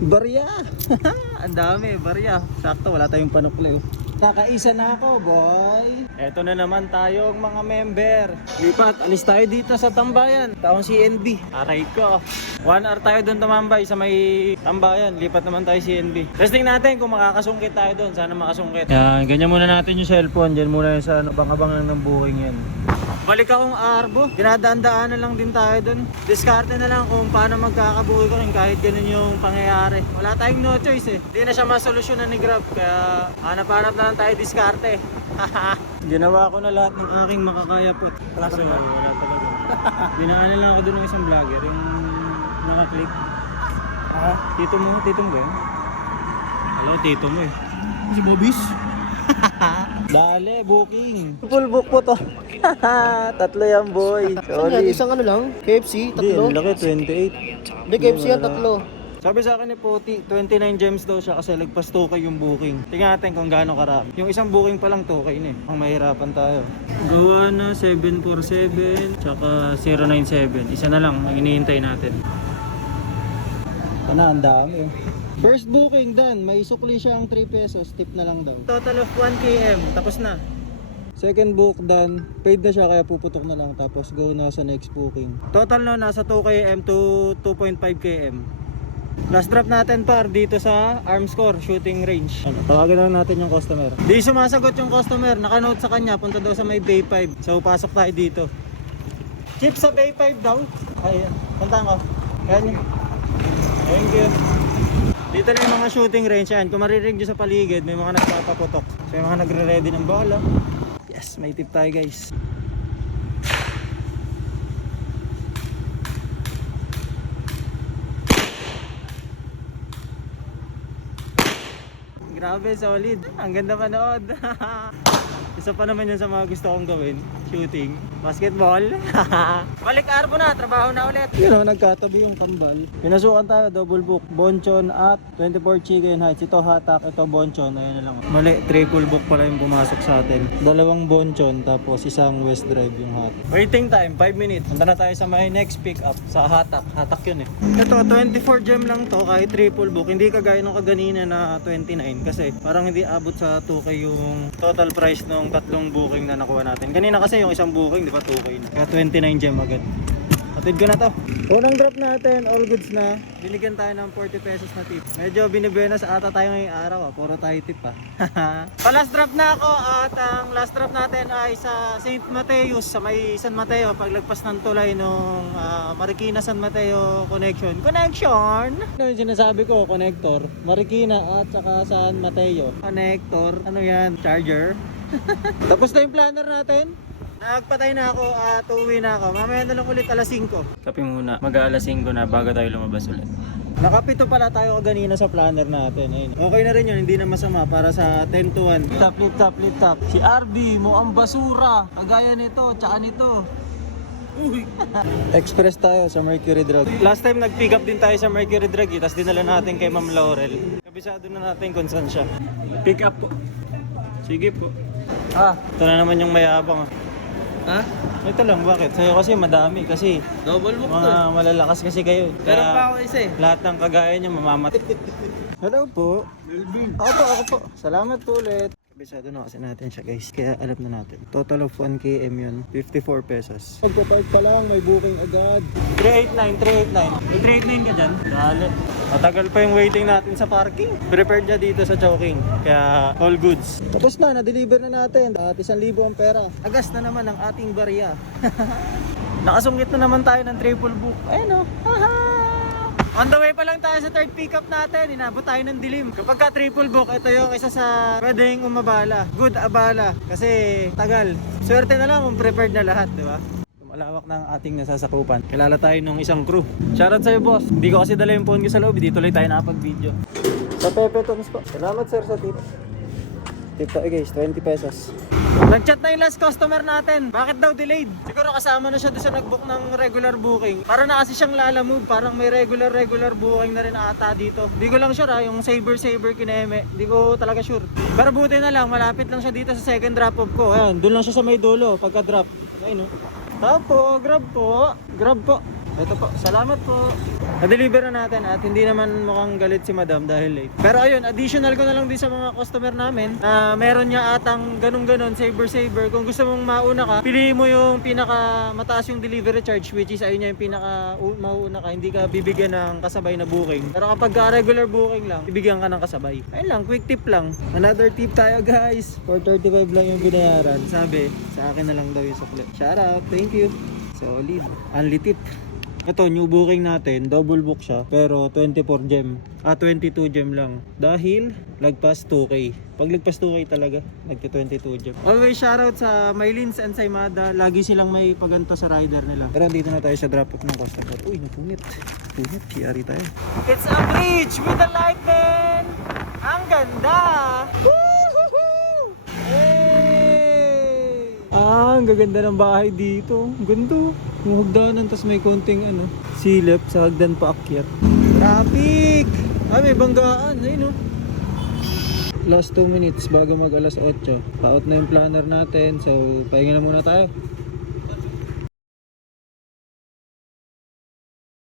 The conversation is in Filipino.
Barya! Ang dami, barya. Sakto, wala tayong panukli. Nakaisa na ako, boy. Eto na naman tayong mga member. Lipat, alis tayo dito sa tambayan. Taong CNB. Aray ko. 1 hour tayo doon tumambay sa may tambayan. Lipat naman tayo CNB. Testing natin kung makakasungkit tayo doon. Sana makasungkit. Yan, ganyan muna natin yung cellphone. Diyan muna yung sa bang-abang lang ng booking yan. Balik akong Arbo. Dinadaan-daanan lang din tayo doon. Diskarte na lang kung paano magkakabuhay ko rin kahit ganun yung pangyayari. Wala tayong no choice eh. Hindi na siya masolusyonan ni Grab. Kaya hanap-hanap na lang tayo diskarte. Ginawa ko na lahat ng aking makakaya po. Kaso wala talaga. Dinaanan lang ako doon ng isang vlogger. Yung naka-click. Tito mo ba yun? Hello, tito mo eh. Si Bobis? Dale, booking. Full book po to. Tatlo yan, boy. Solid. Isang ano lang? KFC? Tatlo? Hindi, laki 28. Hindi, KFC yan, tatlo. Sabi sa akin ni Poti, 29 gems daw siya kasi lagpas 2K yung booking. Tingnan natin kung gaano karami. Yung isang booking pa lang 2K na eh. Ang mahirapan tayo. Gawa na 747 tsaka 097. Isa na lang ang hinihintay natin. Ito na, ang dami. First booking done. May sukli siya ang 3 pesos. Tip na lang daw. Total of 1 km. Tapos na. Second book done. Paid na siya kaya puputok na lang. Tapos go na sa next booking. Total no, nasa 2 km to 2.5 km. Last drop natin par dito sa Armscore shooting range. Tawagan lang natin yung customer. Di sumasagot yung customer. Nakanote sa kanya. Punta daw sa may Bay 5. So pasok tayo dito. Chip sa Bay 5 daw. Ay, puntaan ko. Kaya thank you. Dito na yung mga shooting range yan. Kung maririg nyo sa paligid, may mga nagpapaputok. So may mga nagre-ready ng bola. Yes, may tip tayo guys. Grabe, solid. Ang ganda manood. Isa pa naman yun sa mga gusto kong gawin. Shooting. Basketball. Balik Arbo na. Trabaho na ulit. Yun o, nagkatabi yung kambal. Pinasukan tayo. Double book. Bonchon at 24 chicken heights. Ito hatak. Ito bonchon. Ayun na lang. Mali. Triple book pala yung pumasok sa atin. Dalawang bonchon. Tapos isang west drive yung hatak. Waiting time. 5 minutes. Punta na tayo sa my next pick up. Sa hatak. Hatak yun eh. Ito 24 gem lang to. Kahit triple book. Hindi kagaya nung kaganina na 29. Kasi parang hindi abot sa 2K yung total price nung tatlong booking na nakuha natin. Kanina kasi yung isang booking, di ba 2K na. Kaya 29 gem agad. Atid ko na to. Unang drop natin, all goods na. Binigyan tayo ng 40 pesos na tip. Medyo binibuenas ata tayo ngayong araw. Puro tayo tip pa. Last drop na ako at ang last drop natin ay sa St. Mateos, sa may San Mateo. Paglagpas ng tulay nung Marikina San Mateo connection. Connection! Ano yung sinasabi ko? Connector. Marikina at saka San Mateo. Connector. Ano yan? Charger. Tapos na yung planner natin. Nagpatay na ako at uuwi na ako. Mamaya na lang ulit alas 5. Kape muna. Mag-alas 5 na bago tayo lumabas ulit. Nakapito pala tayo kaganina sa planner natin. Ayun. Okay na rin yun. Hindi na masama para sa 10 to 1. Lip top. Si RB mo ang basura. Kagaya nito, tsaka nito. Uy. Express tayo sa Mercury Drug. Last time nag-pick up din tayo sa Mercury Drug. Tapos dinala natin kay Ma'am Laurel. Kabisado na natin kung saan siya. Pick up po. Sige po. Ito na naman yung mayabang. Ha? Ito lang, bakit? Sa'yo kasi madami kasi Double book to. mga malalakas kasi kayo. Pero pa ako isa eh. Lahat ng kagaya niya mamamat. Hello po. Ako po. Salamat po ulit. Kabisado na kasi natin siya guys. Kaya alam na natin. Total of 1 km yun. 54 pesos. Pagpapark pa lang, may booking agad. 389. May 389 ka dyan? Dali. Matagal pa yung waiting natin sa parking. Prepared niya dito sa Chowking. Kaya all goods. Tapos na, na-deliver na natin. At 1,000 ang pera. Agas na naman ang ating barya. Nakasungkit na naman tayo ng triple book. Ayun o. On the way pa lang tayo sa third pickup natin. Inabot tayo ng dilim. Kapag ka triple book, ito yung isa sa pwedeng umabala. Good abala. Kasi tagal. Swerte na lang kung prepared na lahat, di ba? Malawak na ang ating nasasakupan. Kilala tayo ng isang crew. Shoutout sa'yo boss. Hindi ko kasi dala yung phone ko sa loob. Dito lang tayo nakapag-video. Sa Pepe Toms po. Salamat sir sa tip. Tip tayo guys, 20 pesos. Nag-chat na yung last customer natin. Bakit daw delayed? Siguro kasama na siya doon sa nag-book ng regular booking. Para na kasi siyang lalamove. Parang may regular booking na rin ata dito. Hindi ko lang sure yung Saber kineme. Hindi ko talaga sure. Pero buti na lang, malapit lang siya dito sa second drop off ko. Ayan, doon lang siya sa may dulo pagka-drop. Ayun o. Grab po. Ito po. Salamat po. Na-deliver na natin at hindi naman mukhang galit si madam dahil late. Pero ayun, additional ko na lang din sa mga customer namin na meron niya atang ganun-ganon, saver. Kung gusto mong mauna ka, piliin mo yung pinaka mataas yung delivery charge, which is ayun niya yung pinaka mauna ka, hindi ka bibigyan ng kasabay na booking. Pero kapag ka regular booking lang, bibigyan ka ng kasabay. Ayun lang, quick tip lang. Another tip tayo guys. 435 lang yung binayaran. Sabi, sa akin na lang daw yung sukli. Shout out, thank you. Solid. Only tip. Ito, new booking natin, double book siya, pero 24 gem. 22 gem lang. Dahil, lagpas 2K. Pag lagpas 2K talaga, nagti 22 gem. Always shoutout sa Maylins and Saimada. Lagi silang may paganto sa rider nila. Pero dito na tayo sa drop off ng customer. Uy, napunit. Punit, yari tayo. It's a bridge with a light man! Ang ganda! Woohoo! Hey! Ang gaganda ng bahay dito. Ang ganda. Yung hagdanan, tas may konting silip sa hagdan paakyat. Traffic! Ay, may banggaan. Ayun oh. Last 2 minutes bago mag alas 8. Paot na yung planner natin. So, pahinga na muna tayo.